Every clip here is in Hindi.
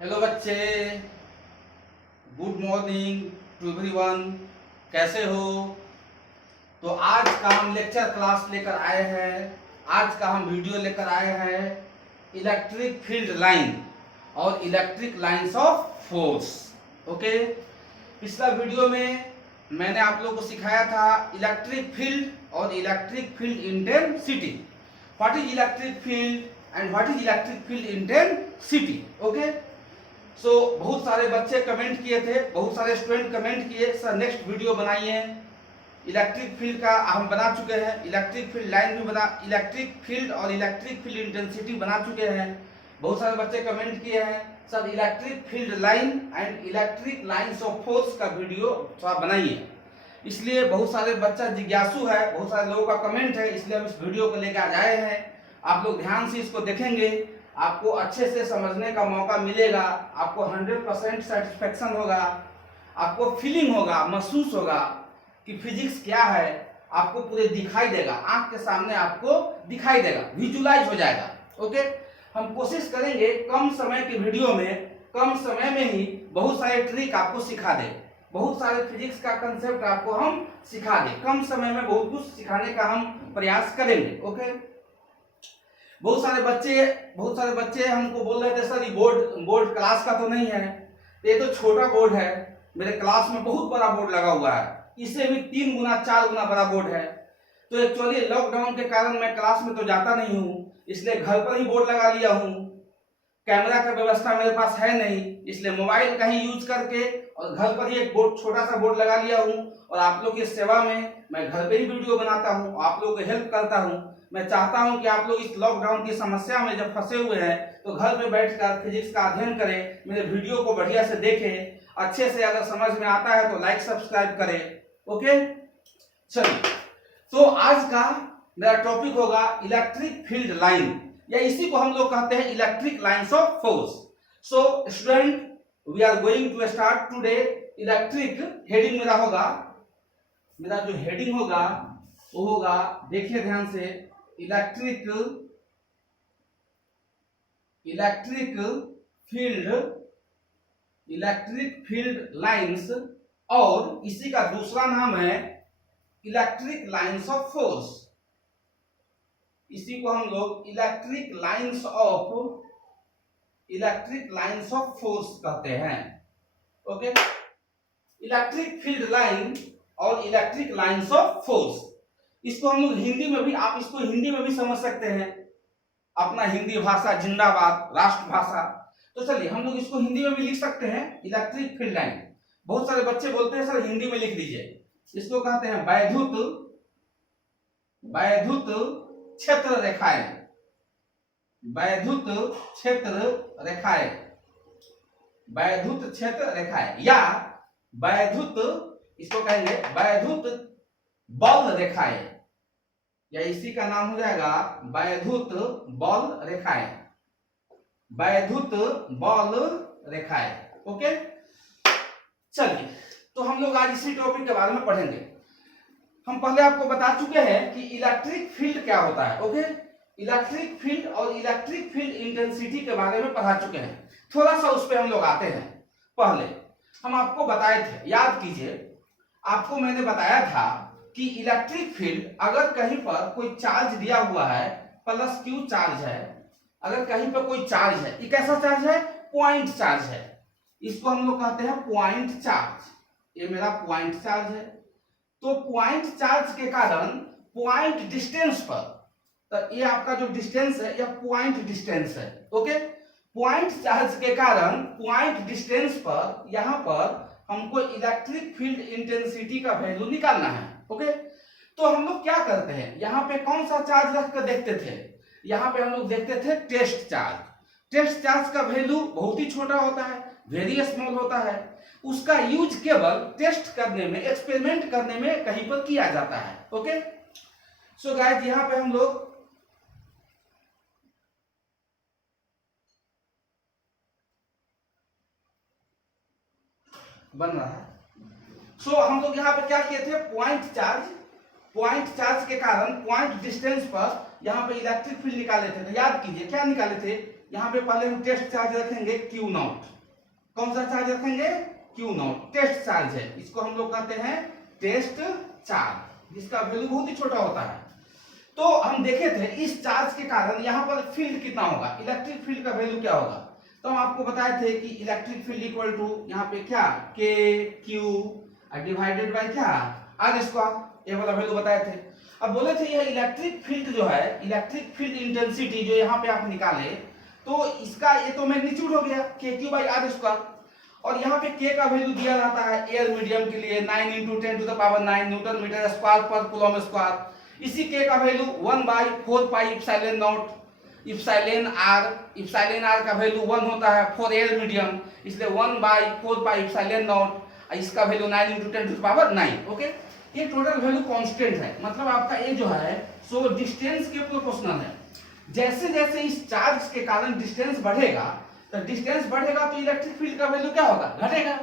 हेलो बच्चे, गुड मॉर्निंग टू एवरीवन। कैसे हो? तो आज का हम लेक्चर क्लास लेकर आए हैं। आज का हम वीडियो लेकर आए हैं इलेक्ट्रिक फील्ड लाइन और electric lines of force. Okay, पिछला वीडियो में मैंने आप लोगों को सिखाया था इलेक्ट्रिक फील्ड और electric field intensity. What is electric field and what is electric field intensity. Okay, so बहुत सारे बच्चे कमेंट किए थे, बहुत सारे स्टूडेंट कमेंट किए सर नेक्स्ट वीडियो बनाइए। इलेक्ट्रिक फील्ड का हम बना चुके हैं, इलेक्ट्रिक फील्ड लाइन भी बना, इलेक्ट्रिक फील्ड और इलेक्ट्रिक फील्ड इंटेंसिटी बना चुके हैं। बहुत सारे बच्चे कमेंट किए हैं sir electric field line and electric lines of force का वीडियो थोड़ा बनाइए। इसलिए बहुत सारे बच्चा जिज्ञासु है, बहुत सारे लोगों का कमेंट है, इसलिए हम इस वीडियो को लेकर आए हैं। आप लोग ध्यान से इसको देखेंगे, आपको अच्छे से समझने का मौका मिलेगा, आपको 100% सेटिस्फेक्शन होगा, आपको फीलिंग होगा, महसूस होगा कि फिजिक्स क्या है, आपको पूरे दिखाई देगा, आंख के सामने आपको दिखाई देगा, विजुलाइज हो जाएगा। ओके, हम कोशिश करेंगे कम समय के वीडियो में, कम समय में ही बहुत सारे ट्रिक आपको सिखा दे, बहुत सारे फिजिक्स का कंसेप्ट आपको हम सिखा दे, कम समय में बहुत कुछ सिखाने का हम प्रयास करेंगे। ओके, बहुत सारे बच्चे हमको बोल रहे थे सर ये बोर्ड क्लास का तो नहीं है, ये तो छोटा बोर्ड है, मेरे क्लास में बहुत बड़ा बोर्ड लगा हुआ है, इससे भी 3 गुना 4 गुना बड़ा बोर्ड है। तो एक्चुअली लॉकडाउन के कारण मैं क्लास में तो जाता नहीं हूँ, इसलिए घर पर ही बोर्ड लगा लिया हूँ। कैमरा का व्यवस्था मेरे पास है नहीं, इसलिए मोबाइल का ही यूज करके और घर पर ही एक बोर्ड, छोटा सा बोर्ड लगा लिया हूँ और आप लोग की सेवा में मैं घर पे ही वीडियो बनाता हूँ, आप लोगों को हेल्प करता हूँ। मैं चाहता हूं कि आप लोग इस लॉकडाउन की समस्या में जब फंसे हुए हैं तो घर में बैठकर फिजिक्स का अध्ययन करें, मेरे वीडियो को बढ़िया से देखें, अच्छे से अगर समझ में आता है तो लाइक सब्सक्राइब करें। ओके, चलिए, तो आज का मेरा टॉपिक होगा इलेक्ट्रिक फील्ड लाइन, या इसी को हम लोग कहते हैं electric lines of force. So student, we are going to start today electric. Heading मेरा होगा, मेरा जो हेडिंग होगा वो होगा, देखिए ध्यान से, इलेक्ट्रिक फील्ड लाइंस, और इसी का दूसरा नाम है इलेक्ट्रिक लाइंस ऑफ फोर्स। इसी को हम लोग इलेक्ट्रिक लाइंस ऑफ फोर्स कहते हैं। ओके, इलेक्ट्रिक फील्ड लाइन और इलेक्ट्रिक लाइंस ऑफ फोर्स, इसको हम लोग हिंदी में भी, आप इसको हिंदी में भी समझ सकते हैं, अपना हिंदी भाषा जिंदाबाद, राष्ट्रभाषा। तो चलिए हम लोग इसको हिंदी में भी लिख सकते हैं, इलेक्ट्रिक फील्ड लाइन। बहुत सारे बच्चे बोलते हैं सर हिंदी में लिख दीजिए, इसको कहते हैं वैद्युत क्षेत्र रेखाएं, वैद्युत क्षेत्र रेखाएं, या वैद्युत, इसको कहेंगे वैद्युत बल रेखाएं, या इसी का नाम हो जाएगा वैद्युत बल रेखाएं, वैद्युत बल रेखाएं। ओके, चलिए, तो हम लोग आज इसी टॉपिक के बारे में पढ़ेंगे। हम पहले आपको बता चुके हैं कि इलेक्ट्रिक फील्ड क्या होता है। ओके, इलेक्ट्रिक फील्ड और इलेक्ट्रिक फील्ड इंटेंसिटी के बारे में पढ़ा चुके हैं, थोड़ा सा उस पर हम लोग आते हैं। पहले हम आपको बताए थे, याद कीजिए, आपको मैंने बताया था कि इलेक्ट्रिक फील्ड अगर कहीं पर कोई चार्ज दिया हुआ है, प्लस क्यू चार्ज है, अगर कहीं पर कोई चार्ज है, ये कैसा चार्ज है? पॉइंट चार्ज है, इसको हम लोग कहते हैं पॉइंट चार्ज। ये मेरा पॉइंट चार्ज है। तो पॉइंट चार्ज के कारण पॉइंट डिस्टेंस पर, तो ये आपका जो डिस्टेंस है यह पॉइंट डिस्टेंस है। ओके, पॉइंट चार्ज के कारण पॉइंट डिस्टेंस पर यहां पर हमको इलेक्ट्रिक फील्ड इंटेंसिटी का वैल्यू निकालना है। ओके, तो हम लोग क्या करते हैं, यहाँ पे कौन सा चार्ज रख कर देखते थे? यहाँ पे हम लोग देखते थे टेस्ट चार्ज। टेस्ट चार्ज का वैल्यू बहुत ही छोटा होता है, वेरी स्मॉल होता है, उसका यूज केवल टेस्ट करने में, एक्सपेरिमेंट करने में कहीं पर किया जाता है। ओके, सो गाइस, यहाँ पे हम लोग बन रहा है। सो हम लोग यहाँ पे क्या किए थे, पॉइंट चार्ज पॉइंट चार्ज के कारण पॉइंट डिस्टेंस पर यहाँ पे इलेक्ट्रिक फील्ड निकाले थे। तो याद कीजिए क्या निकाले थे, यहाँ पे पहले हम टेस्ट चार्ज रखेंगे Q नॉट। कौन सा चार्ज रखेंगे? Q नॉट, टेस्ट चार्ज है, इसको हम लोग कहते हैं टेस्ट चार्ज, जिसका वैल्यू बहुत ही छोटा होता है। तो हम देखे थे इस चार्ज के कारण यहाँ पर फील्ड कितना होगा, इलेक्ट्रिक फील्ड का वैल्यू क्या होगा। तो हम आपको बताए थे कि इलेक्ट्रिक फील्ड इक्वल टू यहाँ पे क्या K Q डिवाइडेड बाय क्या R स्क्वायर, ये वाला वैल्यू बताए थे। अब बोले थे यह इलेक्ट्रिक फील्ड जो है, इलेक्ट्रिक फील्ड इंटेंसिटी जो यहाँ पे आप निकाले, तो इसका ये तो मैग्नीट्यूड हो गया KQ बाई R स्क्वायर, और यहाँ पे K का वैल्यू दिया जाता है एयर मीडियम के लिए 9 × 10⁻⁹ न्यूटन मीटर स्क्वायर पर कूलम स्क्वायर। इसी K का value 1/4 pi epsilon not epsilon R का वैल्यू 1 होता है फॉर एयर मीडियम, इसलिए 1/4 पाई एप्सिलॉन नॉट, इसका वैल्यू 9 × 10⁹ ओके। ये टोटल वैल्यू कांस्टेंट है, मतलब आपका ये जो है सो डिस्टेंस के प्रोपोर्शनल है। जैसे जैसे इस चार्ज के कारण डिस्टेंस बढ़ेगा, तो डिस्टेंस बढ़ेगा तो इलेक्ट्रिक फील्ड का वैल्यू क्या होगा, घटेगा।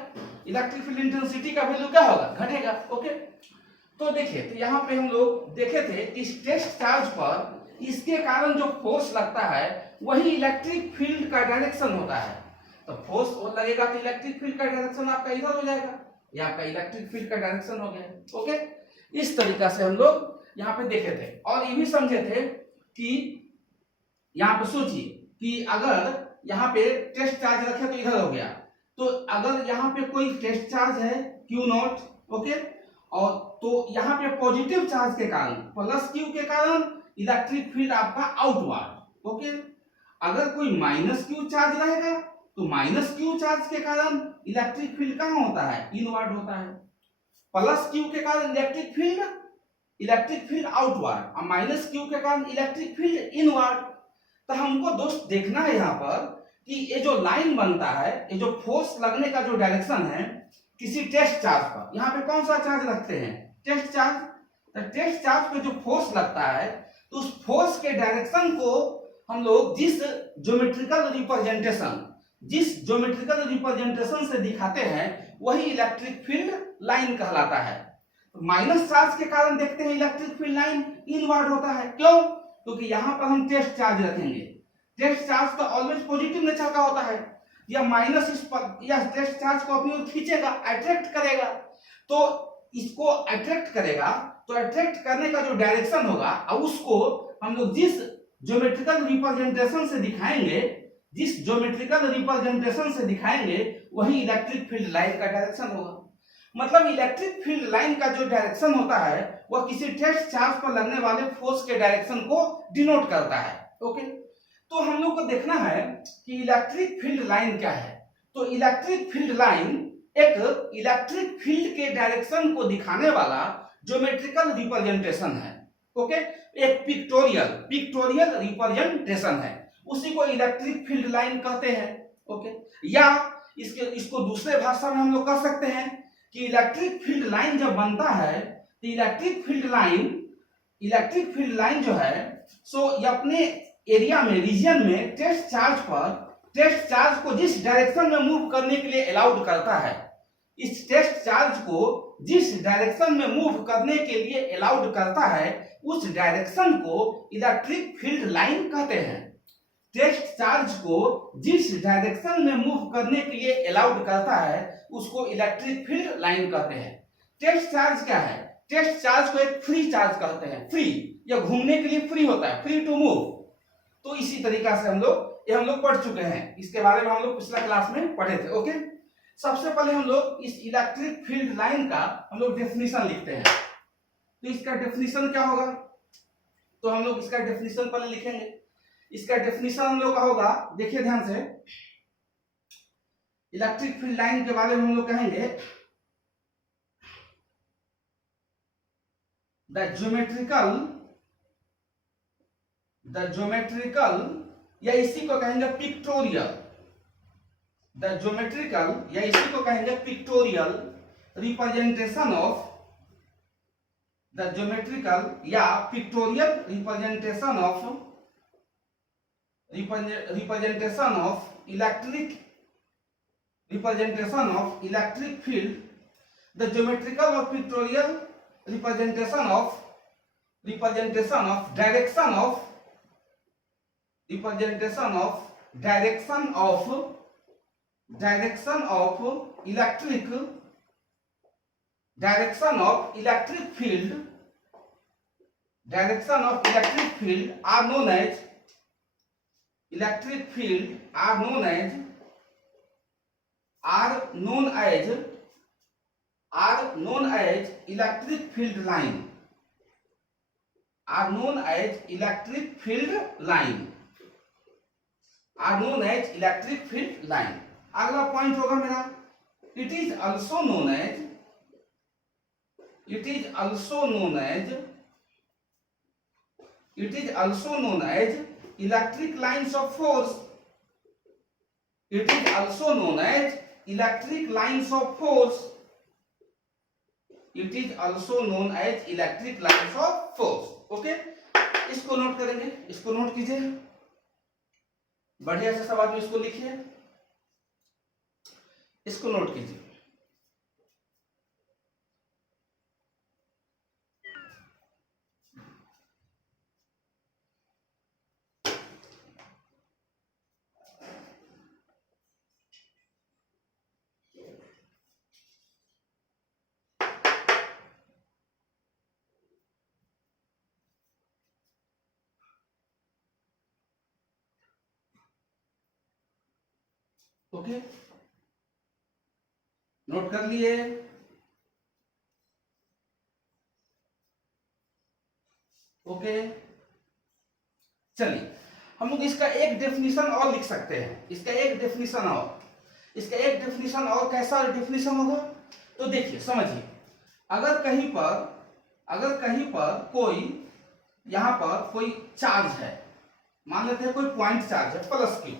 इलेक्ट्रिक फील्ड इंटेंसिटी का वैल्यू क्या होगा, घटेगा। ओके, तो देखिए, तो यहाँ पे हम लोग देखे थे इस टेस्ट चार्ज पर इसके कारण जो फोर्स लगता है वही इलेक्ट्रिक फील्ड का डायरेक्शन होता है। तो फोर्स लगेगा तो इलेक्ट्रिक फील्ड का डायरेक्शन आपका इधर हो जाएगा, ये आपका इलेक्ट्रिक फील्ड का डायरेक्शन हो गया। ओके, इस तरीका से हम लोग यहाँ पे देखे थे, और ये भी समझे थे कि यहाँ पे सोचिए कि अगर यहाँ पे टेस्ट चार्ज रखे तो इधर हो गया, तो अगर यहाँ पे कोई टेस्ट चार्ज है Q नॉट, ओके, और तो यहाँ पे पॉजिटिव चार्ज के कारण प्लस Q के कारण इलेक्ट्रिक फील्ड आपका आउटवर्ड, ओके। अगर कोई माइनस Q चार्ज रहेगा तो माइनस Q चार्ज के कारण इलेक्ट्रिक फील्ड कहाँ होता है, इनवर्ड होता है। प्लस Q के कारण इलेक्ट्रिक फील्ड आउटवर्ड, और माइनस Q के कारण इलेक्ट्रिक फील्ड इनवर्ड। तो हमको दोस्त देखना है यहाँ पर कि ये जो लाइन बनता है, ये जो फोर्स लगने का जो डायरेक्शन है किसी टेस्ट चार्ज पर, यहाँ पे कौन सा चार्ज रखते हैं, टेस्ट चार्ज। तो टेस्ट चार्ज पे जो फोर्स लगता है, तो उस फोर्स के डायरेक्शन को हम लोग जिस ज्योमेट्रिकल रिप्रेजेंटेशन से दिखाते हैं वही इलेक्ट्रिक फील्ड लाइन कहलाता है। माइनस चार्ज के कारण देखते हैं इलेक्ट्रिक फील्ड लाइन इनवर्ड होता है। क्यों? क्योंकि यहाँ पर हम टेस्ट चार्ज रखेंगे, टेस्ट चार्ज तो ऑलवेज पॉजिटिव नेचर का होता है, या माइनस इस पर या टेस्ट चार्ज को अपनी ओर खींचेगा, अट्रैक्ट करेगा, तो इसको अट्रैक्ट करेगा, तो अट्रैक्ट करने का जो डायरेक्शन होगा और उसको हम लोग जिस ज्योमेट्रिकल रिप्रेजेंटेशन से दिखाएंगे वही इलेक्ट्रिक फील्ड लाइन का डायरेक्शन होगा। मतलब इलेक्ट्रिक फील्ड लाइन का जो डायरेक्शन होता है वह किसी टेस्ट चार्ज पर लगने वाले फोर्स के डायरेक्शन को डिनोट करता है। ओके, तो हम लोग को देखना है कि इलेक्ट्रिक फील्ड लाइन क्या है। तो इलेक्ट्रिक फील्ड लाइन एक इलेक्ट्रिक फील्ड के डायरेक्शन को दिखाने वाला ज्योमेट्रिकल रिप्रेजेंटेशन है। ओके, एक पिक्टोरियल रिप्रेजेंटेशन है, उसी को इलेक्ट्रिक फील्ड लाइन कहते हैं। ओके, या इसको दूसरे भाषा में हम लोग कह सकते हैं कि इलेक्ट्रिक फील्ड लाइन जब बनता है तो इलेक्ट्रिक फील्ड लाइन जो है सो ये अपने एरिया में, रीजन में टेस्ट चार्ज को जिस डायरेक्शन में मूव करने के लिए अलाउड करता है, इस टेस्ट चार्ज को जिस डायरेक्शन में मूव करने के लिए अलाउड करता है उस डायरेक्शन को इलेक्ट्रिक फील्ड लाइन कहते हैं। टेस्ट चार्ज को जिस डायरेक्शन में मूव करने के लिए अलाउड करता है उसको इलेक्ट्रिक फील्ड लाइन कहते हैं। टेस्ट चार्ज क्या है? टेस्ट चार्ज को एक फ्री चार्ज कहते हैं। फ्री, या घूमने के लिए फ्री होता है, फ्री टू मूव। तो इसी तरीका से हम लोग पढ़ चुके हैं, इसके बारे में हम लोग पिछला क्लास में पढ़े थे। ओके, सबसे पहले हम लोग इस इलेक्ट्रिक फील्ड लाइन का हम लोग डेफिनेशन लिखते हैं। तो इसका डेफिनेशन क्या होगा? तो हम लोग इसका डेफिनेशन पहले लिखेंगे। इसका डेफिनेशन हम लोग का होगा, देखिए ध्यान से, इलेक्ट्रिक फील्ड लाइन के बारे में हम लोग कहेंगे द ज्योमेट्रिकल या इसी को कहेंगे पिक्टोरियल, द ज्योमेट्रिकल या इसी को कहेंगे pictorial representation of the geometrical या pictorial representation of electric field, the geometrical or pictorial representation of representation of direction of representation of direction of electric field are known as electric field are known as electric field line are known as electric field line। अगला पॉइंट होगा मेरा, it is also known as electric lines of force। It is also known as electric lines of force। It is also known as electric lines of force। Okay, इसको नोट करेंगे, इसको नोट कीजिए, बढ़िया से सब आदमी इसको लिखिए, इसको नोट कीजिए। ओके, नोट कर लिए? ओके, चलिए हम लोग इसका एक डेफिनेशन और लिख सकते हैं, इसका एक डेफिनेशन और कैसा डेफिनेशन होगा? तो देखिए समझिए, अगर कहीं पर कोई, यहां पर कोई चार्ज है, मान लेते हैं कोई पॉइंट चार्ज है प्लस क्यू,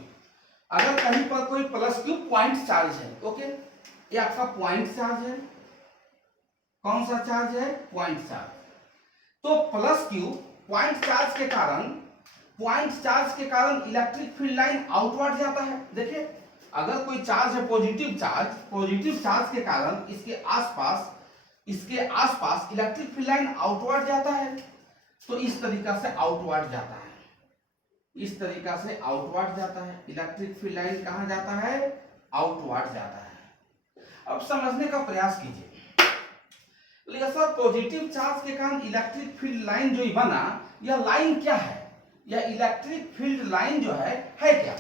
अगर कहीं पर कोई प्लस क्यू पॉइंट चार्ज है, ओके, ये आपका पॉइंट चार्ज है। कौन सा चार्ज है? Point charge. तो प्लस क्यू पॉइंट चार्ज के कारण इलेक्ट्रिक फील्ड लाइन आउटवर्ड जाता है। देखिए, अगर कोई चार्ज है पॉजिटिव चार्ज के कारण इसके आसपास इलेक्ट्रिक फील्ड लाइन आउटवर्ड जाता है, तो इस तरीका से आउटवर्ड जाता है, इलेक्ट्रिक फील्ड लाइन कहां जाता है? आउटवर्ड जाता है। अब समझने का प्रयास कीजिए, लेकिन सर पॉजिटिव चार्ज के कारण इलेक्ट्रिक फील्ड लाइन जो बना, यह लाइन क्या है? यह इलेक्ट्रिक फील्ड लाइन जो है क्या?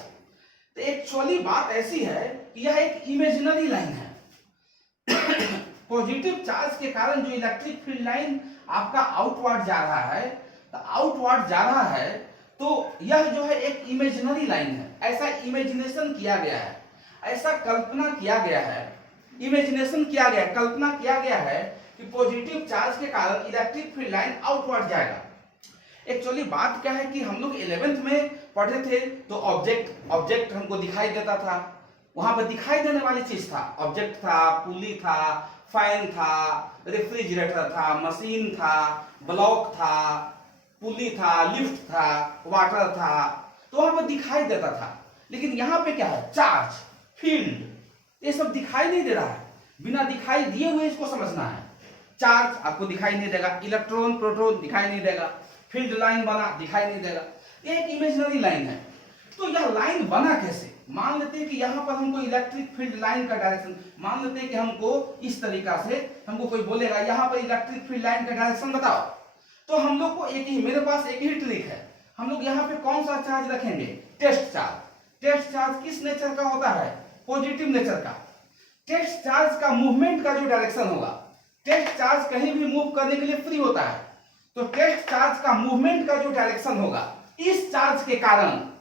तो एक्चुअली बात ऐसी है कि यह एक इमेजिनरी लाइन है। पॉजिटिव चार्ज के कारण जो इलेक्ट्रिक फील्ड लाइन आपका आउटवर्ड जा रहा है, तो यह जो है एक इमेजिनरी लाइन है। ऐसा इमेजिनेशन किया गया है, ऐसा कल्पना किया गया है कि पॉजिटिव चार्ज के कारण इलेक्ट्रिक फील्ड लाइन आउटवर्ड जाएगा। एक्चुअली बात क्या है कि हम लोग 11th में पढ़े थे, तो ऑब्जेक्ट हमको दिखाई देता था, वहां पर दिखाई देने वाली चीज था, ऑब्जेक्ट था, पुली था, फैन था, रेफ्रिजरेटर था, मशीन था, ब्लॉक था, पुली था, लिफ्ट था, वाटर था, तो वहां पर दिखाई देता था। लेकिन यहाँ पे क्या है? चार्ज, फील्ड, ये सब दिखाई नहीं दे रहा है। बिना दिखाई दिए हुए इसको समझना है। चार्ज आपको दिखाई नहीं देगा, इलेक्ट्रॉन प्रोटॉन दिखाई नहीं देगा, फील्ड लाइन बना दिखाई नहीं देगा, ये एक इमेजिनरी लाइन है। तो यह लाइन बना कैसे? मान लेते हैं कि यहाँ पर हमको इलेक्ट्रिक फील्ड लाइन का डायरेक्शन, मान लेते हैं कि हमको इस तरीका से हमको कोई बोलेगा यहाँ पर इलेक्ट्रिक फील्ड लाइन का डायरेक्शन बताओ, तो हम लोग को मेरे पास एक ही ट्रिक है। हम लोग यहाँ पे कौन सा चार्ज रखेंगे? टेस्ट चार्ज किस नेचर का होता है? पॉजिटिव नेचर का। टेस्ट चार्ज का मूवमेंट का जो डायरेक्शन होगा, टेस्ट चार्ज कहीं भी मूव करने के लिए फ्री होता है, तो टेस्ट चार्ज का मूवमेंट का जो डायरेक्शन होगा, इस चार्ज के कारण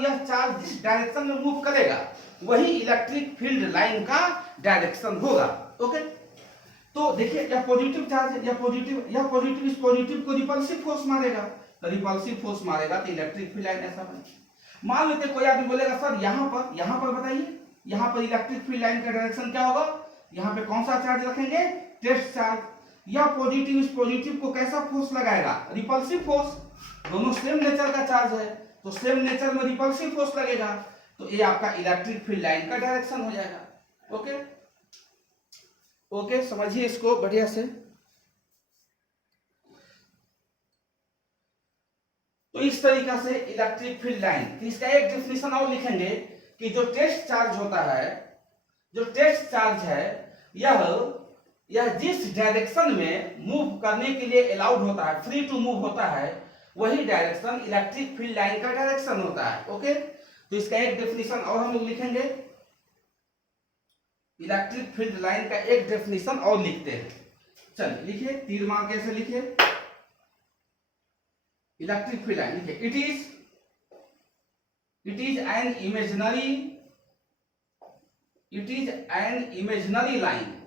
यह चार्ज जिस डायरेक्शन में मूव करेगा, वही इलेक्ट्रिक फील्ड लाइन का डायरेक्शन होगा। ओके, तो देखिए यह पॉजिटिव चार्ज है, यह पॉजिटिव इस पॉजिटिव को रिपल्सिव फोर्स मारेगा, तो रिपल्सिव फोर्स मारेगा तो इलेक्ट्रिक फील्ड लाइन ऐसा बनेगी। मान लेते कोई आदमी बोलेगा सर यहाँ पर बताइए, यहाँ पर इलेक्ट्रिक फील्ड लाइन का डायरेक्शन क्या होगा? यहाँ पे कौन सा चार्ज रखेंगे? Test charge. यह पॉजिटिव इस पॉजिटिव को कैसा फोर्स लगाएगा? Repulsive force. दोनों सेम नेचर का चार्ज है, तो सेम नेचर में रिपल्सिव फोर्स लगेगा, तो ये आपका इलेक्ट्रिक फील्ड लाइन का डायरेक्शन हो जाएगा। ओके, समझिए इसको बढ़िया से। इस तरीका से इलेक्ट्रिक फील्ड लाइन, तो इसका एक डेफिनेशन और लिखेंगे कि जो टेस्ट चार्ज होता है, जो टेस्ट चार्ज है, यह जिस डायरेक्शन में मूव करने के लिए अलाउड होता है, फ्री टू मूव होता है, वही डायरेक्शन इलेक्ट्रिक फील्ड लाइन का डायरेक्शन होता है। ओके, तो इसका एक डेफिनेशन और हम लोग लिखेंगे, इलेक्ट्रिक फील्ड लाइन का एक डेफिनेशन और लिखते हैं। चलिए लिखिए, तीर मार कैसे लिखिए, इलेक्ट्रिक फील्ड लाइन लिखिए, it is an imaginary line,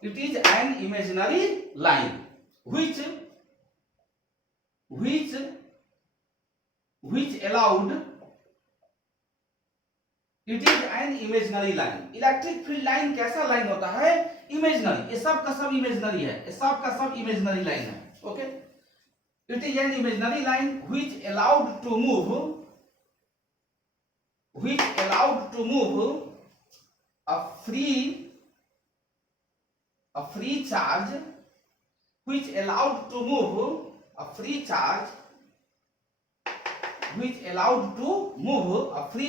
it is an imaginary line which allowed, it is an imaginary line। Electric field line कैसा लाइन होता है? इमेजिनरी, ये सब का सब इमेजिनरी है, ये सब का सब इमेजिनरी लाइन है। Okay, it is an imaginary line which allowed to move a free charge, which allowed to move a free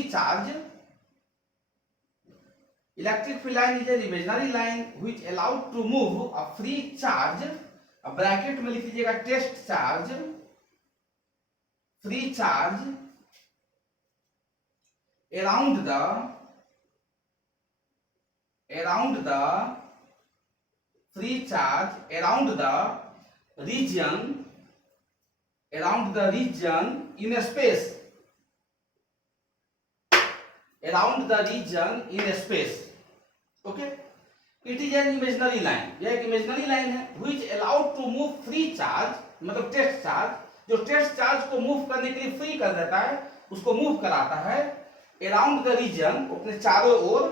charge electric field line is an imaginary line which allowed to move a free charge, अब ब्रैकेट में लिख लीजिएगा test charge, free charge around the free charge around the region in space, okay, it is an imaginary line, यह एक इमेजिनरी लाइन है, which allowed to move free charge, मतलब टेस्ट चार्ज, जो टेस्ट चार्ज को मूव करने के लिए फ्री कर देता है, उसको मूव कराता है around the region, अपने चारों ओर,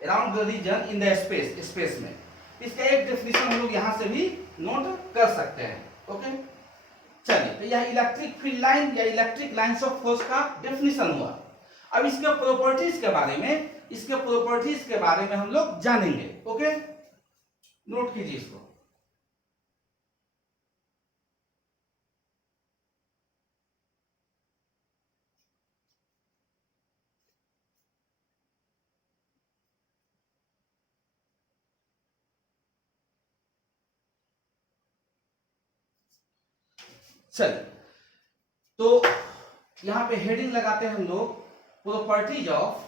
around the region in the space में। इसका एक डेफिनेशन हम लोग यहां से भी नोट कर सकते हैं। ओके, चलिए, तो यह इलेक्ट्रिक फील्ड लाइन या इलेक्ट्रिक लाइंस ऑफ फोर्स का डेफिनेशन हुआ। अब इसके प्रॉपर्टीज के बारे में हम लोग जानेंगे। ओके, नोट कीजिए इसको। चलिए, तो यहां पे हेडिंग लगाते हैं हम लोग, properties of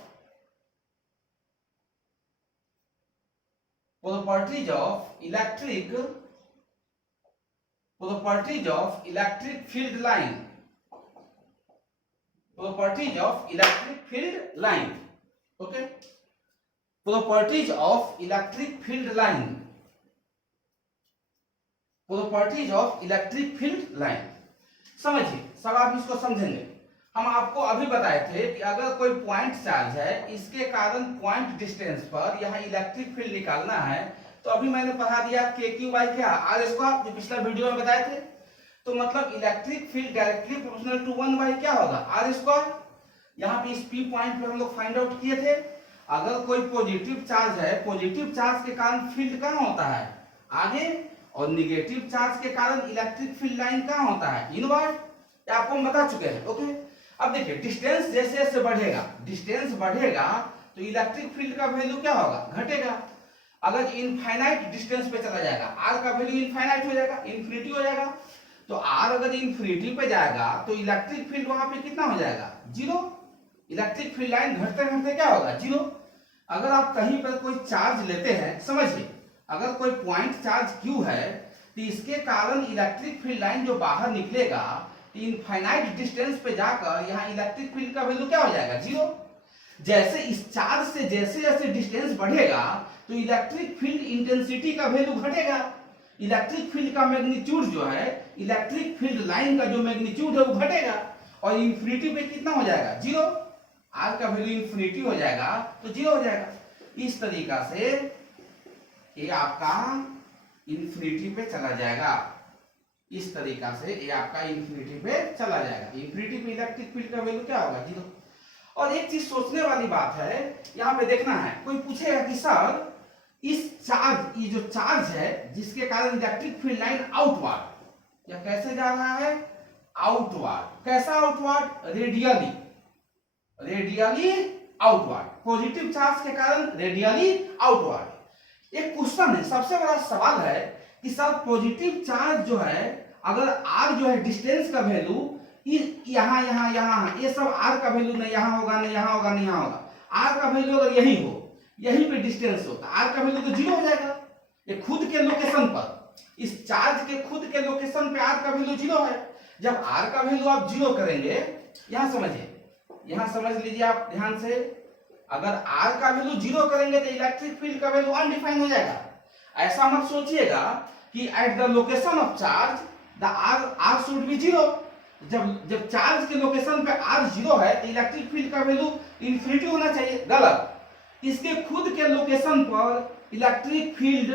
electric field line, properties of electric field line. Okay, properties of electric field line, properties of electric field line. समझिए, सब आप इसको समझेंगे। हम आपको अभी बताए थे कि अगर कोई पॉइंट चार्ज है, इसके कारण पॉइंट डिस्टेंस पर यहाँ इलेक्ट्रिक फील्ड निकालना है, तो अभी मैंने पढ़ा दिया KQ बाई क्या, R स्क्वायर, जो पिछला वीडियो में बताए थे। तो मतलब electric field directly proportional to 1 by क्या होगा, R स्क्वायर। यहाँ पे इस P पॉइंट पे हम लोग फाइंड आउट किए थे, अगर कोई पॉजिटिव चार्ज है, पॉजिटिव चार्ज के कारण फील्ड कहाँ होता है, आगे, और निगेटिव चार्ज के कारण इलेक्ट्रिक फील्ड लाइन कहाँ होता है, इनवर्ट। ये आपको हम बता चुके हैं। ओके, अब देखिए, डिस्टेंस जैसे जैसे बढ़ेगा तो इलेक्ट्रिक फील्ड का वैल्यू क्या होगा, घटेगा। अगर इनफाइनाइट डिस्टेंस पे चला जाएगा, R का वैल्यू इनफाइनाइट हो जाएगा, इन्फिनिटी हो जाएगा। तो R अगर इन्फिनिटी पे जाएगा तो इलेक्ट्रिक फील्ड वहां पे कितना हो जाएगा, 0। इलेक्ट्रिक फील्ड लाइन घटते घटते क्या होगा, 0। अगर आप कहीं पर कोई चार्ज लेते हैं, समझिए, अगर कोई पॉइंट चार्ज Q है, तो इसके कारण इलेक्ट्रिक फील्ड लाइन जो बाहर निकलेगा, इनफाइनाइट डिस्टेंस पे जाकर यहाँ इलेक्ट्रिक फील्ड का वैल्यू क्या हो जाएगा, 0। जैसे इस चार्ज से जैसे जैसे डिस्टेंस बढ़ेगा तो इलेक्ट्रिक फील्ड इंटेंसिटी का वैल्यू घटेगा। इलेक्ट्रिक फील्ड का मैग्नीट्यूड जो है, इलेक्ट्रिक फील्ड लाइन का जो मैग्नीट्यूड है वो घटेगा, और इन्फिनिटी पे कितना हो जाएगा, 0। R का वैल्यू इन्फिनिटी हो जाएगा तो 0 हो जाएगा। इस तरीका से ये आपका इन्फिनिटी पे चला जाएगा, इस तरीका से ये आपका इन्फिनिटी पे चला जाएगा। इन्फिनिटी पे इलेक्ट्रिक फील्ड का वैल्यू क्या होगा, 0। और एक चीज सोचने वाली बात है, यहाँ पे देखना है, कोई पूछेगा कि सर इस चार्ज, ये जो चार्ज है जिसके कारण इलेक्ट्रिक फील्ड लाइन आउटवर्ड, या कैसे जा रहा है, आउटवर्ड। कैसा outward? Radially, radially outward. Positive charge के कारण रेडियली आउटवर्ड। एक क्वेश्चन है, सबसे बड़ा सवाल है कि सर पॉजिटिव चार्ज जो है, अगर आर जो है डिस्टेंस का वैल्यू यहाँ यहाँ यहाँ, ये सब आर का वैल्यू नहीं यहाँ होगा, नहीं यहाँ होगा, नहीं यहाँ होगा, आर का वैल्यू अगर यही हो, यहीं पे डिस्टेंस हो, तो आर का वैल्यू तो जीरो हो जाएगा। ये खुद के लोकेशन पर, इस चार्ज के खुद के लोकेशन पे आर का वैल्यू जीरो है। जब आर का वैल्यू आप जीरो करेंगे, यहां समझिए, यहां समझ लीजिए आप ध्यान से, अगर आर का वैल्यू जीरो करेंगे तो इलेक्ट्रिक फील्ड का वैल्यू अनडिफाइंड हो जाएगा। ऐसा मत सोचिएगा कि at the location of charge the R should be zero. जब चार्ज के लोकेशन पे आर जीरो है तो इलेक्ट्रिक फील्ड का वैल्यू इन्फिनिटी होना चाहिए। गलत। इसके खुद के लोकेशन पर इलेक्ट्रिक फील्ड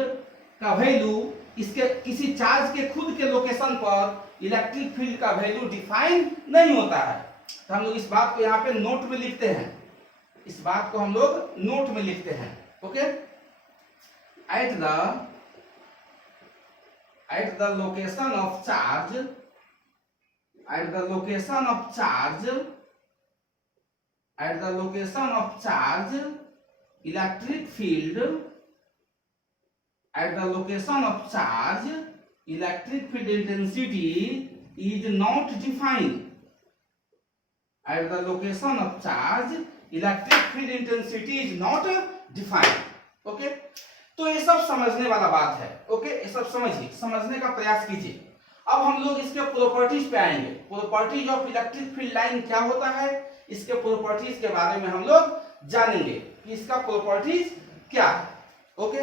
का वैल्यू, इसके किसी चार्ज के खुद के लोकेशन पर इलेक्ट्रिक फील्ड का वैल्यू डिफाइन नहीं होता है। तो हम लोग इस बात को यहाँ पे नोट में लिखते हैं, इस बात को हम लोग नोट में लिखते हैं। Okay, at the location of charge, at the location of charge, at the location of charge, electric field, at the location of charge, electric field intensity is not defined. At the location of charge, electric field intensity is not defined. Okay? तो ये सब समझने वाला बात है। ओके, ये सब समझिए, समझने का प्रयास कीजिए। अब हम लोग इसके प्रॉपर्टीज पे आएंगे। Properties of electric field line क्या होता है, इसके प्रॉपर्टीज के बारे में हम लोग जानेंगे कि इसका प्रॉपर्टीज क्या है। ओके,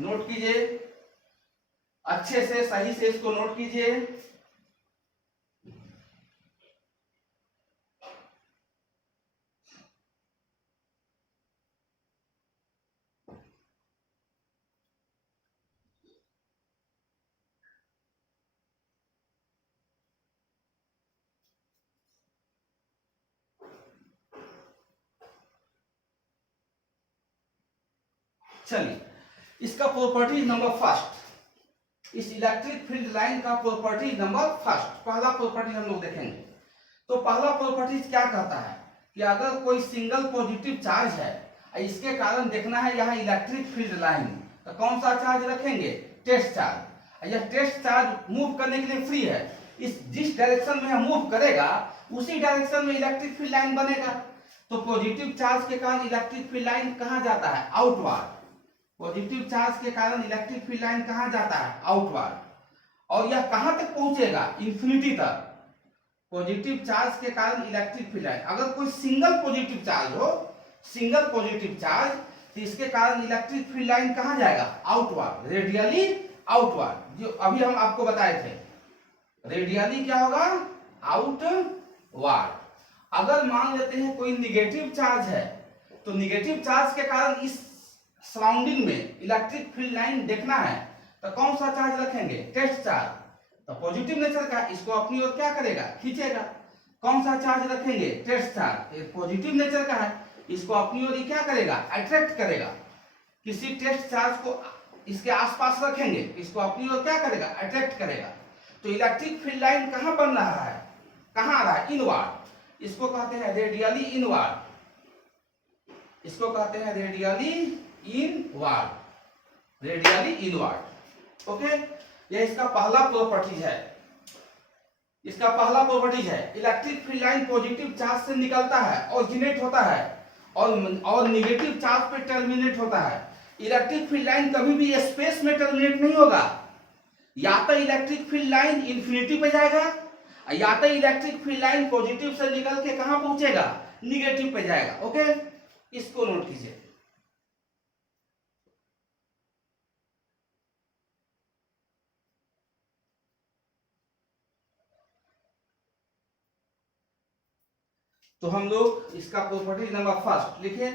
नोट कीजिए अच्छे से, सही से इसको नोट कीजिए। चलिए, इसका प्रॉपर्टी नंबर फर्स्ट, इस इलेक्ट्रिक फील्ड लाइन का प्रॉपर्टी नंबर फर्स्ट, पहला प्रॉपर्टी हम लोग देखेंगे। तो पहला प्रॉपर्टी क्या कहता है कि अगर कोई सिंगल पॉजिटिव चार्ज है, इसके कारण देखना है यहाँ इलेक्ट्रिक फील्ड लाइन, तो कौन सा चार्ज रखेंगे? Test charge. यह टेस्ट चार्ज मूव करने के लिए फ्री है, इस जिस डायरेक्शन में मूव करेगा उसी डायरेक्शन में इलेक्ट्रिक फील्ड लाइन बनेगा। तो पॉजिटिव चार्ज के कारण इलेक्ट्रिक फील्ड लाइन कहाँ जाता है? आउटवर्ड। पॉजिटिव चार्ज के कारण इलेक्ट्रिक फील्ड लाइन कहाँ जाता है? आउटवर्ड। और यह कहां तक पहुंचेगा? इंफिनिटी तक। पॉजिटिव चार्ज के कारण इलेक्ट्रिक फील्ड लाइन, अगर कोई सिंगल पॉजिटिव चार्ज हो, सिंगल पॉजिटिव चार्ज, तो इसके कारण इलेक्ट्रिक फील्ड लाइन कहां जाएगा? Outward, radially outward. जो अभी हम आपको बताए थे, रेडियली क्या होगा? आउटवर्ड। अगर मान लेते हैं कोई निगेटिव चार्ज है, तो निगेटिव चार्ज के कारण इस सराउंडिंग में इलेक्ट्रिक फील्ड लाइन देखना है, तो कौन सा चार्ज रखेंगे? Test charge. तो पॉजिटिव नेचर का, इसको अपनी ओर क्या करेगा? खींचेगा। कौन सा चार्ज रखेंगे? Test charge. ये पॉजिटिव नेचर का है, इसको अपनी ओर क्या करेगा? अट्रैक्ट करेगा। किसी टेस्ट चार्ज को इसके आसपास रखेंगे, इसको अपनी ओर क्या करेगा? अट्रैक्ट करेगा। तो इलेक्ट्रिक फील्ड लाइन कहां बन रहा है? कहां आ रहा है? इनवर्ड। इसको कहते हैं रेडियली इनवर्ड, इसको कहते हैं radially inward, radially inward. Okay, ये इसका पहला प्रॉपर्टी है, इसका पहला प्रॉपर्टी है। Electric field line positive charge से निकलता है, ऑरिजिनेट होता है, और निगेटिव चार्ज पे टर्मिनेट होता है। इलेक्ट्रिक फील्ड लाइन कभी भी स्पेस में टर्मिनेट नहीं होगा। या तो इलेक्ट्रिक फील्ड लाइन इंफिनिटी पे जाएगा, या तो इलेक्ट्रिक फील्ड लाइन पॉजिटिव से निकल के कहां पहुंचेगा? निगेटिव पे जाएगा। ओके, इसको नोट कीजिए। तो हम लोग इसका प्रॉपर्टी नंबर फर्स्ट लिखे,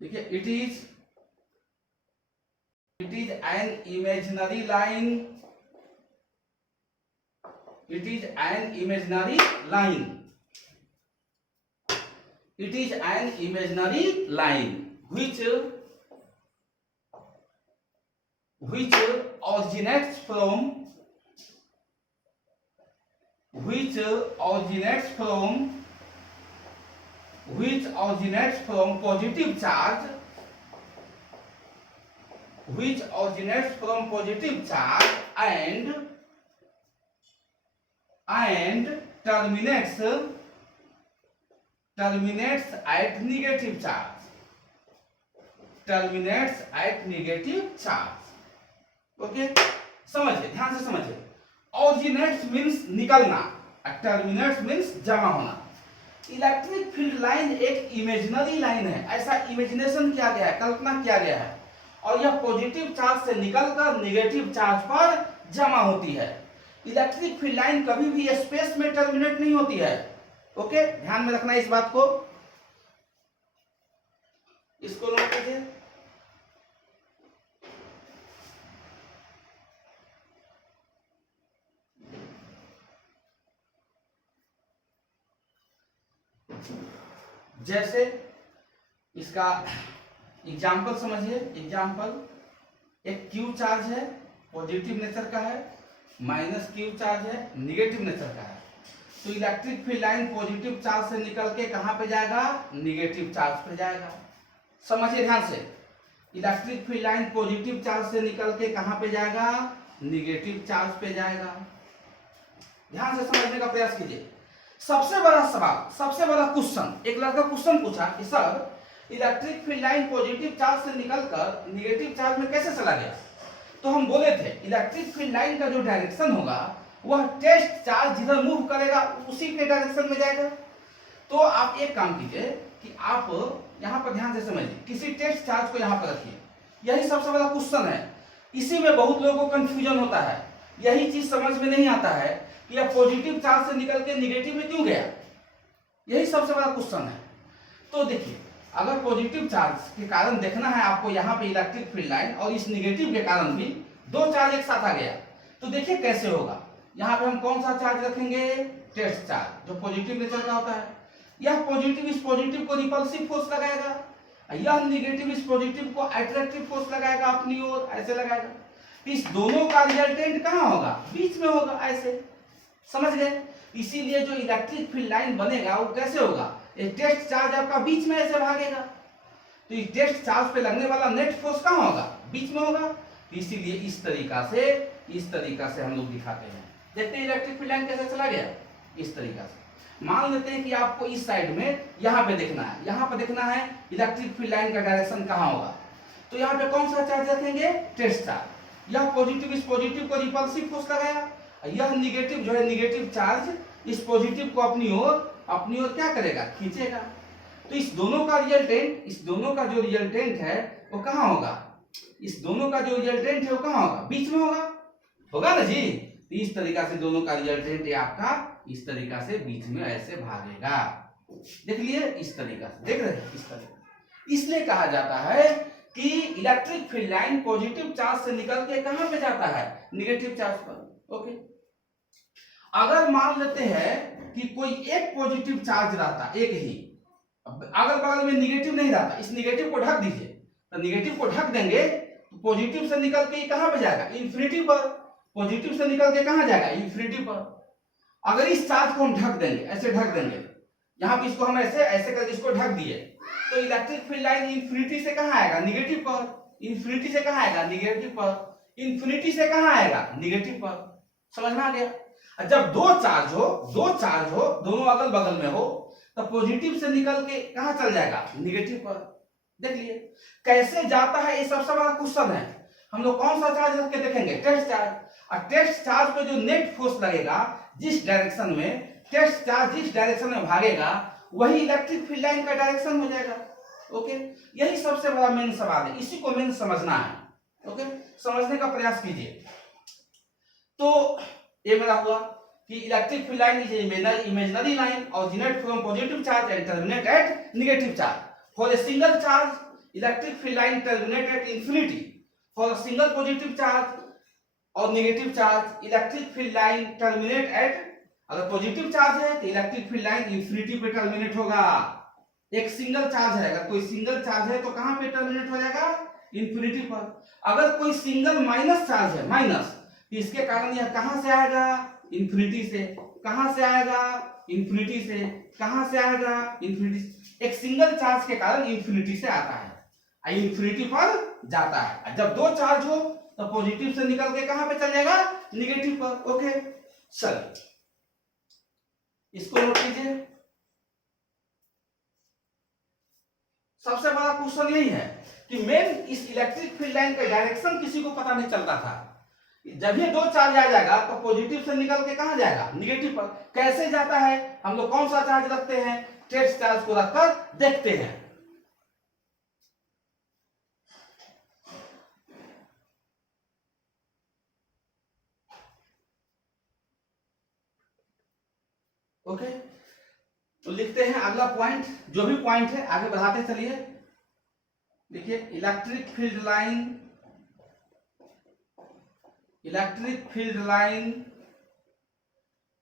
देखिए, it is an imaginary line, it is an imaginary line, it is an imaginary line which originates from which originates from positive charge, and terminates at negative charge. Okay, समझिए, ध्यान से समझिए। ऑरिजिनेट्स मीन्स निकलना, टर्मिनेट्स मीन्स जमा होना। इलेक्ट्रिक फील्ड लाइन एक इमेजिनरी लाइन है, ऐसा इमेजिनेशन किया गया है, कल्पना किया गया है, और यह पॉजिटिव चार्ज से निकलकर नेगेटिव चार्ज पर जमा होती है। इलेक्ट्रिक फील्ड लाइन कभी भी स्पेस में टर्मिनेट नहीं होती है। ओके, ध्यान में रखना इस बात को, इसको नोट कीजिए। जैसे इसका एग्जाम्पल समझिए। एग्जाम्पल, एक क्यू चार्ज है, पॉजिटिव नेचर का है, माइनस क्यू चार्ज है, निगेटिव नेचर का है। तो electric field line positive charge से निकल के कहां पे जाएगा? निगेटिव चार्ज पे जाएगा। समझिए ध्यान से, electric field line positive charge से निकल के कहां पे जाएगा? निगेटिव चार्ज पे जाएगा। ध्यान से समझने का प्रयास कीजिए। सबसे बड़ा सवाल, सबसे बड़ा क्वेश्चन, एक लड़का क्वेश्चन पूछा कि sir electric field line positive charge से निकलकर निगेटिव चार्ज में कैसे चला गया? तो हम बोले थे इलेक्ट्रिक फील्ड लाइन का जो डायरेक्शन होगा वह टेस्ट चार्ज जिधर मूव करेगा उसी के डायरेक्शन में जाएगा। तो आप एक काम कीजिए कि आप यहाँ पर ध्यान से समझिए, किसी टेस्ट चार्ज को यहाँ पर रखिए। यही सबसे बड़ा क्वेश्चन है, इसी में बहुत लोगों को कंफ्यूजन होता है। यही चीज समझ में नहीं आता है कि यह पॉजिटिव चार्ज से निकल के निगेटिव में क्यों गया, यही सबसे बड़ा क्वेश्चन है। तो देखिए, अगर पॉजिटिव चार्ज के कारण देखना है आपको यहाँ पे इलेक्ट्रिक फील्ड लाइन, और इस निगेटिव के कारण भी दो चार्ज एक साथ आ गया, तो देखिए कैसे होगा। यहाँ पे हम कौन सा चार्ज रखेंगे? टेस्ट चार्ज, जो पॉजिटिव नेचर का होता है। यह पॉजिटिव इस पॉजिटिव को रिपल्सिव फोर्स लगाएगा, यह निगेटिव इस पॉजिटिव को अट्रैक्टिव फोर्स लगाएगा अपनी ओर, ऐसे लगाएगा। इस दोनों का रिजल्टेंट कहाँ होगा? बीच में होगा, ऐसे। समझ गए? इसीलिए जो इलेक्ट्रिक फील्ड लाइन बनेगा वो कैसे होगा? एक टेस्ट चार्ज आपका बीच में ऐसे भागेगा, तो इस टेस्ट चार्ज पे लगने वाला नेट फोर्स कहाँ होगा? बीच में होगा। इसीलिए इस तरीका से हम लोग दिखाते हैं। देखते हैं इलेक्ट्रिक फील्ड लाइन कैसे चला गया। इस तरीका से मान लेते हैं कि आपको इस साइड में यहाँ पे देखना है, यहाँ पे देखना है इलेक्ट्रिक फील्ड लाइन का डायरेक्शन कहाँ होगा। तो यहाँ पे कौन सा चार्ज रखेंगे? Test charge. यह पॉजिटिव इस पॉजिटिव को रिपल्सिव फोर्स लगाया, यह निगेटिव जो है निगेटिव चार्ज इस पॉजिटिव को अपनी ओर क्या करेगा? खींचेगा। तो इस दोनों का जो रिजल्टेंट है वो कहाँ होगा? इस दोनों का जो रिजल्टेंट है वो कहाँ होगा? बीच में होगा ना जी। तो इस तरीका से दोनों का रिजल्टेंट है आपका इस तरीका से बीच में ऐसे भागेगा। देख लिए, इस तरीका से देख रहे हैं, इस तरीका। इसलिए कहा जाता है कि electric field line positive charge से निकल के कहां पे जाता है? निगेटिव चार्ज पर। ओके, अगर मान लेते हैं कि कोई एक पॉजिटिव चार्ज रहता, एक ही, अगल बगल में निगेटिव नहीं रहता, इस निगेटिव को ढक दीजिए। तो निगेटिव को ढक देंगे तो पॉजिटिव से निकल के कहां पे जाएगा? इन्फिनिटी पर। पॉजिटिव से निकल के कहां जाएगा? इन्फिनिटी पर। अगर इस चार्ज को हम ढक देंगे, ऐसे ढक देंगे, यहाँ पे इसको हम ऐसे करके इसको ढक दिए, तो इलेक्ट्रिक फील्ड लाइन इन्फिनिटी से कहां आएगा? निगेटिव पर। इन्फिनिटी से कहां आएगा? निगेटिव पर। इन्फिनिटी से कहां आएगा? निगेटिव पर। समझ में आ गया? जब दो चार्ज हो, दोनों अगल बगल में हो, तो पॉजिटिव से निकल के कहां चल जाएगा? निगेटिव पर। देख लिए कैसे जाता है, ये सबसे बड़ा क्वेश्चन है। हम लोग कौन सा चार्ज रख के देखेंगे? Test charge. और टेस्ट चार्ज पे जो नेट फोर्स लगेगा, जिस डायरेक्शन में टेस्ट चार्ज जिस डायरेक्शन में भागेगा, वही इलेक्ट्रिक फील्ड लाइन का डायरेक्शन हो जाएगा। ओके, यही सबसे बड़ा मेन सवाल है, इसी को मेन समझना है। ओके, समझने का प्रयास कीजिए। तो ये मेरा हुआ कि electric field line is imaginary line originate from positive charge and terminate at negative charge. For a single charge, electric field line terminate at infinity. For a single positive charge और negative charge, electric field line terminate at, अगर पॉजिटिव चार्ज है तो इलेक्ट्रिक फील्ड लाइन इंफिनिटी पे टर्मिनेट होगा। एक सिंगल चार्ज है, अगर कोई सिंगल चार्ज है तो कहां पे टर्मिनेट हो जाएगा? इंफिनिटी पर। अगर कोई सिंगल माइनस चार्ज है, माइनस, इसके कारण यह कहां से आएगा, इंफिनिटी से। कहां से आएगा, इंफिनिटी से। कहां से आएगा, इंफिनिटी से। एक सिंगल चार्ज के कारण इंफिनिटी से आता है, इंफिनिटी पर जाता है। जब दो चार्ज हो तो पॉजिटिव से निकल के कहां पे चल जाएगा, निगेटिव पर। ओके, चल इसको नोट कीजिए। सबसे बड़ा क्वेश्चन यही है कि मेन इस इलेक्ट्रिक फील्ड लाइन का डायरेक्शन किसी को पता नहीं चलता था। जब ये दो चार्ज आ जाएगा तो पॉजिटिव से निकल के कहां जाएगा, निगेटिव पर। कैसे जाता है, हम लोग कौन सा चार्ज रखते हैं, टेस्ट चार्ज को रखकर देखते हैं। ओके, तो लिखते हैं अगला पॉइंट, जो भी पॉइंट है आगे बढ़ाते चलिए। देखिए electric field line, electric field line,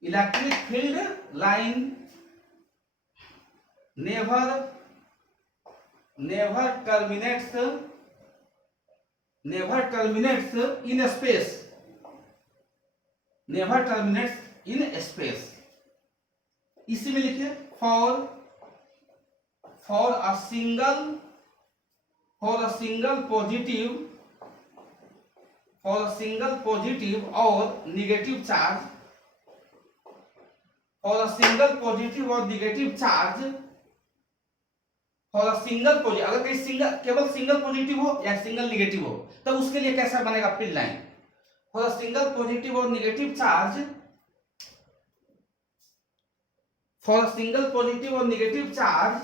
electric field line never terminates in space, never terminates in space. इसी में लिखिए फॉर अ सिंगल पॉजिटिव और negative charge, for a single positive और negative charge, for a single positive, अगर कहीं सिंगल, केवल सिंगल पॉजिटिव हो या सिंगल निगेटिव हो तब उसके लिए कैसा बनेगा field line. For a single positive और negative charge, for a single positive or negative charge,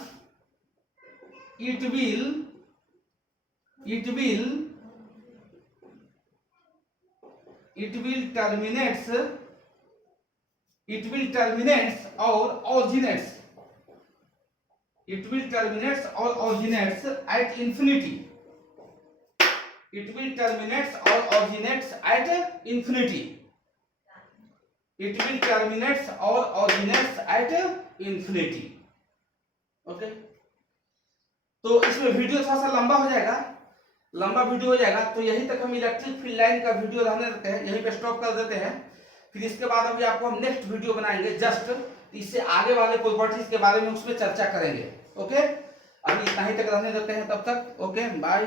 it will terminates or originates at infinity. It will terminates or originates at infinity. It will terminates or originates at infinity. Okay, तो इसमें वीडियो थोड़ा सा लंबा हो जाएगा, लंबा वीडियो हो जाएगा, तो यहीं तक हम इलेक्ट्रिक फील्ड लाइन का वीडियो रहने देते हैं, यहीं पे स्टॉप कर देते हैं। फिर इसके बाद अभी आपको हम नेक्स्ट वीडियो बनाएंगे, जस्ट इससे आगे वाले प्रॉपर्टीज के बारे में उसमें चर्चा करेंगे। ओके, अभी इतना ही तक रहने देते हैं, तब तक ओके बाय।